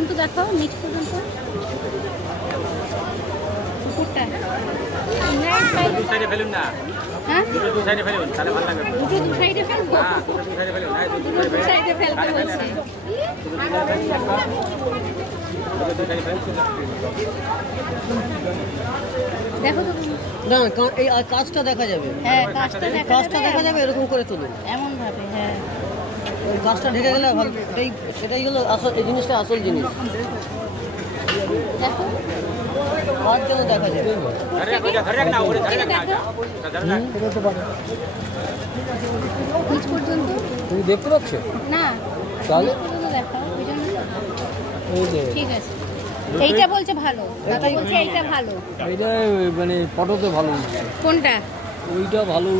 পর্যন্ত দেখাও, নিচ পর্যন্ত উপরটা। দু সাইডে ফেলুন না। হ্যাঁ, দুটো দু সাইডে ফেলুন, তাহলে ভালো লাগবে। দুটো দু সাইডে ফেলবো। হ্যাঁ, দুটো দু সাইডে ফেলুন। দুটো দু সাইডে ফেলতে বলছি। দেখো তো তুমি। না, এই কাজটা দেখা যাবে। হ্যাঁ, কাজটা দেখা যাবে এরকম করে তুলুন। এমন ভাবে। হ্যাঁ, ওই কাজটা ঢেকে গেলে ভালো। এটাই হলো আসল, এই জিনিসটা আসল জিনিস। দেখো কাজ যেন দেখা যাবে। নিচ পর্যন্ত। তুমি দেখতে পাচ্ছ? না, তাহলে নিচ পর্যন্ত দেখাও, ওই জন্য। এই যে ঠিক আছে, এইটা বলছে ভালো, দাদা বলছে এইটা ভালো। এইটা মানে ফটোতে ভালো, কোনটা? ওইটা ভালো।